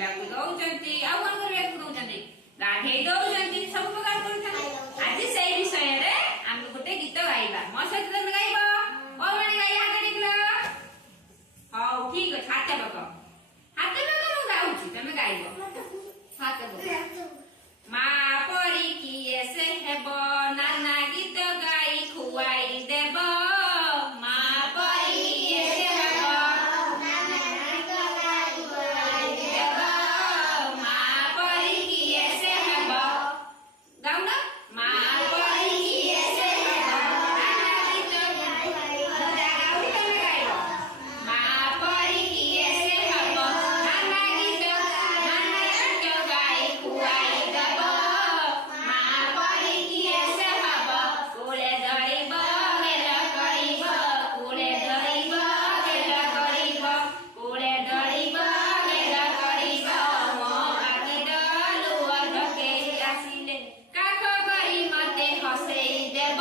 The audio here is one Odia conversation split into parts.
ପିଇବାକୁ ଦଉଛନ୍ତି ଆଉ କଣ କରିବାକୁ ଦଉଛନ୍ତି ଗାଧେଇ ଦଉଛନ୍ତି ସବୁ ପ୍ରକାର କରୁଛନ୍ତି। ଆଜି ସେଇ ବିଷୟରେ ଆମେ ଗୋଟେ ଗୀତ ଗାଇବା ମୋ ସହିତ ତମେ ଗାଇବ କୋଉ ମାନେ ଗାଇ ହାତ ଟେକିଲ ହଉ ଠିକ ଅଛି ହାତ ପକ ମୁଁ ଗାଉଛି ତମେ ଗାଇବ ହାତ ପକ ମା ପରି କିଏ ସେ ହେବ ନାନା ଗୀତ ଗାଇ ଖୁଆଇ ଦେବ ମା ପରି କିଏ ସେ ହେବ ନାନା ଗୀତ ଗାଇ ଖୁଆଇ ଦେବ ମା ପରି କିଏ ସେ ହେବ ଗାଉନ ମା ପରି କିଏ ସେ ହେବ ନାନା ଗୀତ ଗାଇ ଗାଉନି ତମେ ଗାଇବ ମା ପରି କିଏ ସେ ହେବ ନାନା ଗୀତ ଗାଇ ଖୁଆଇ ଦେବ ମା ପରି କିଏ ସେ ହେବ କୋଳେ ଧରିବ ଗେଲ କରିବ କୋଳେ ଧରିବ ଗେଲ କରିବ କୋଳେ ଧରିବ ଗେଲ କରିବ ମୋ ଆଖିର ଲୁହ ଢକେଇ ଆସିଲେ କାଖ କରି ମତେ ହସେଇ ଦେବ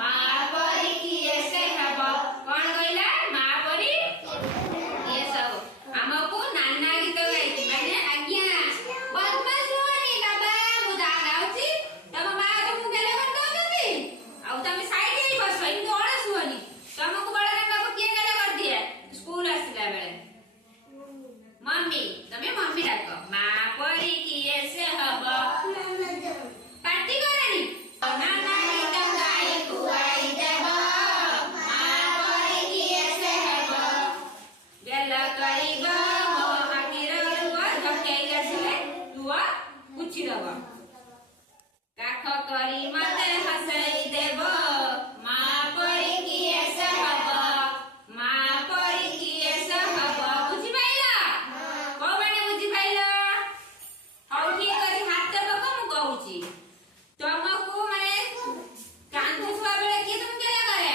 ମା ପରି କିଏ ସେ ହେବ କଣ କହିଲା ମା ପରି କିଏ ସବୁ ଆମକୁ ନାନା ଗୀତ ଗାଇଛି ମାନେ ଆଜ୍ଞା ବଦମାସ ହୁଅନି ବାବା ମୁଁ ଗାଉଛି ତମ ମା ତମକୁ ଗେଲ କରିଦଉଛନ୍ତି ଆଉ ତମେ ସାଇଡ୍ ହେଇ ବସ ଏମିତି ଅଳସ ହୁଅନି ତମକୁ ବଳରାମ ବାବୁ କିଏ ଗେଲ କରିଦିଏ ସ୍କୁଲ ଆସିଲା ବେଳେ ମମ୍ମି ତମେ ମମ୍ମି ଡାକ ମା ପରି କିଏ ସେ ହବ ପାଟି କରନି ନାନା ଗୀତ ଗାଇ ଖୁଆଇ ଦେବ ମା ପରି କିଏ ସେ ହେବ ଗେଲ କରିବ ମୋ ଆଖିର ଲୁହ ଢକେଇ ଆସିଲେ ଲୁହ ପୋଛିଦବ କାଖ କରି ମତେ ହସେଇ ଦେବ ମା ପରି କିଏ ସେ ହବ ମା ପରି କିଏ ସେ ହବ ବୁଝିପାଇଲ କୋଉମାନେ ବୁଝିପାଇଲ ହଉ ଠିକ ଅଛି ହାତ ପକ ମୁଁ କହୁଛି ତମକୁ ମାନେ କାନ୍ଦୁଥିବା ବେଳେ କିଏ ତମକୁ ଗେଲ କରେ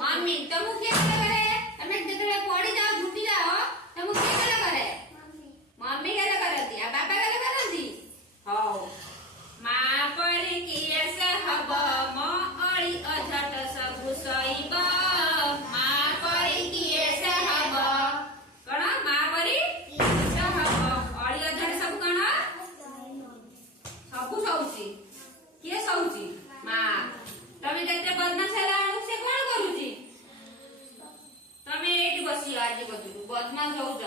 ମମ୍ମି ତମକୁ କିଏ ଗେଲ କରେ ତମେ ଯେତେବେଳେ ପଡିଯାଅ ଝୁଟି ଯାଅ ତମକୁ କିଏ ଗେଲ କରେ ମମ୍ମି ଗେଲ କରନ୍ତି ଆଉ ବାବା ଗେଲ କରନ୍ତି ହଉ ମା ପରି କିଏ ସେ ହବ ମୋ ଅଳି ଅଝଟ ସବୁ ସହିବ ମା ପରି କିଏ ସେ ହବ କଣ ମା ପରି ସେ ହବ ଅଳି ଅଝଟ ସବୁ କଣ ସବୁ ସହୁଛି କିଏ ସହୁଛି ମା ତମେ ଯେତେ ବଦମାସ ହେଲା ବେଳକୁ ସେ କଣ କରୁଛି ତମେ ଏଇଠି ବସିବ ଆଜି କତୁରୁ ବଦମାସ ହଉଛ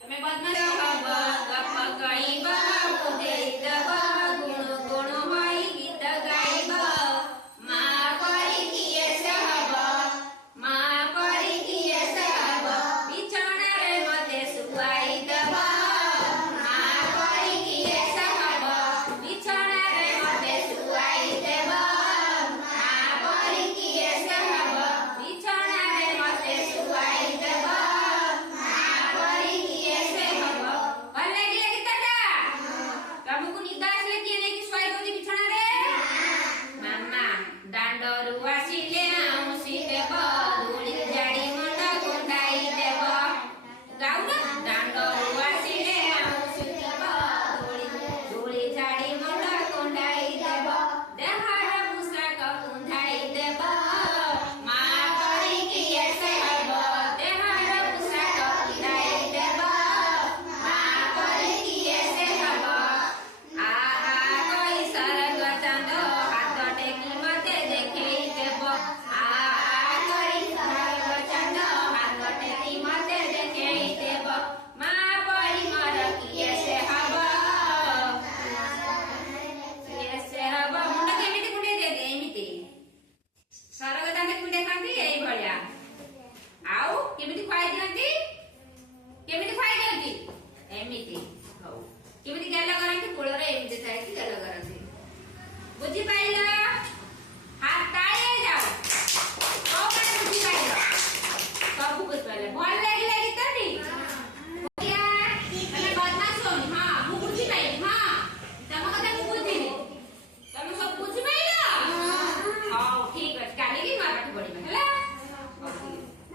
ତମେ ବଦମାସ ହବ ଗପ କହିବ ବୁଝେଇ ଦବ ଗୁଣ ଗୁଣ ହୋଇ ଗୀତ ଗାଇବ ମା ପରି କିଏ ସେ ହବ ମା ପରି କିଏ ସେ ହବ ବିଛଣାରେ ମତେ ଶୁଆଇ ଦେବ ମା ପରି କିଏ ସେ ହବ ବିଛଣାରେ ମତେ ଶୁଆଇ ଦେବ ମା ପରି କିଏ ସେ ହବ ବିଛଣାରେ ମତେ ଶୁଆଇ ଦେବ ମା ପରି କିଏ ସେ ହବ ଭଲ ଲାଗିଲା ଗୀତଟା ତମକୁ ନିଦ ଆସିଲେ କିଏ ନେଇକି ଶୁଆଇ ଦଉଛି ବିଛଣାରେ ମାମା ଦାଣ୍ଡରୁ ଆସିଲେ ଆଉଁସି ଦେବ ଧୂଳି ଝାଡ଼ି ମୁଣ୍ଡ କୁଣ୍ଡାଇ ଦେବ ଗାଉନ ଦାଣ୍ଡରୁ ଆସିଲେ ଆଉଁସି ଦେବ ଧୂଳି ଝାଡ଼ି ମୁଣ୍ଡ କୁଣ୍ଡାଇ ଦେବ ଦେହର ପୋଷାକ କୁଣ୍ଡାଇ ଦେବ ମା ପରି କିଏ ସେ ହେବ ଦେହର ପୋଷାକ କୁଣ୍ଡାଇ ଦେବ ମା ପରି କିଏ ସେ ହେବ ଆ କହି ସରଗ ଚାନ୍ଦ ହାତ ଟେକି ମତେ ଦେଖେଇ ଦେବ ଆ କହି ସରଗ ଚାନ୍ଦ ହାତ ଟେକି ମତେ ଦେଖେଇ ଦେବ ମା ପରି ମୋର କିଏ ସେ ହେବ କିଏ ସେ ହେବ ମୁଣ୍ଡ କେମିତି କୁଣ୍ଡେଇ ଦିଅନ୍ତି ଏମିତି ସରଗ ଚାନ୍ଦ କୁଣ୍ଡେଇ ଖାଆନ୍ତି ଏଇଭଳିଆ ଆଉ କେମିତି ଖୁଆଇ ଦିଅନ୍ତି ଏମିତି ହଉ କେମିତି ଗେଲ କରନ୍ତି କୋଳରେ ଏମିତି ଥାଇକି ଗେଲ କରନ୍ତି ବୁଝିପାଇଲ ହାତ ତାଳି ଯାଅ କୋଉମାନେ ବୁଝିପାଇଲ ସବୁ ବୁଝିପାରିଲେ ଭଲ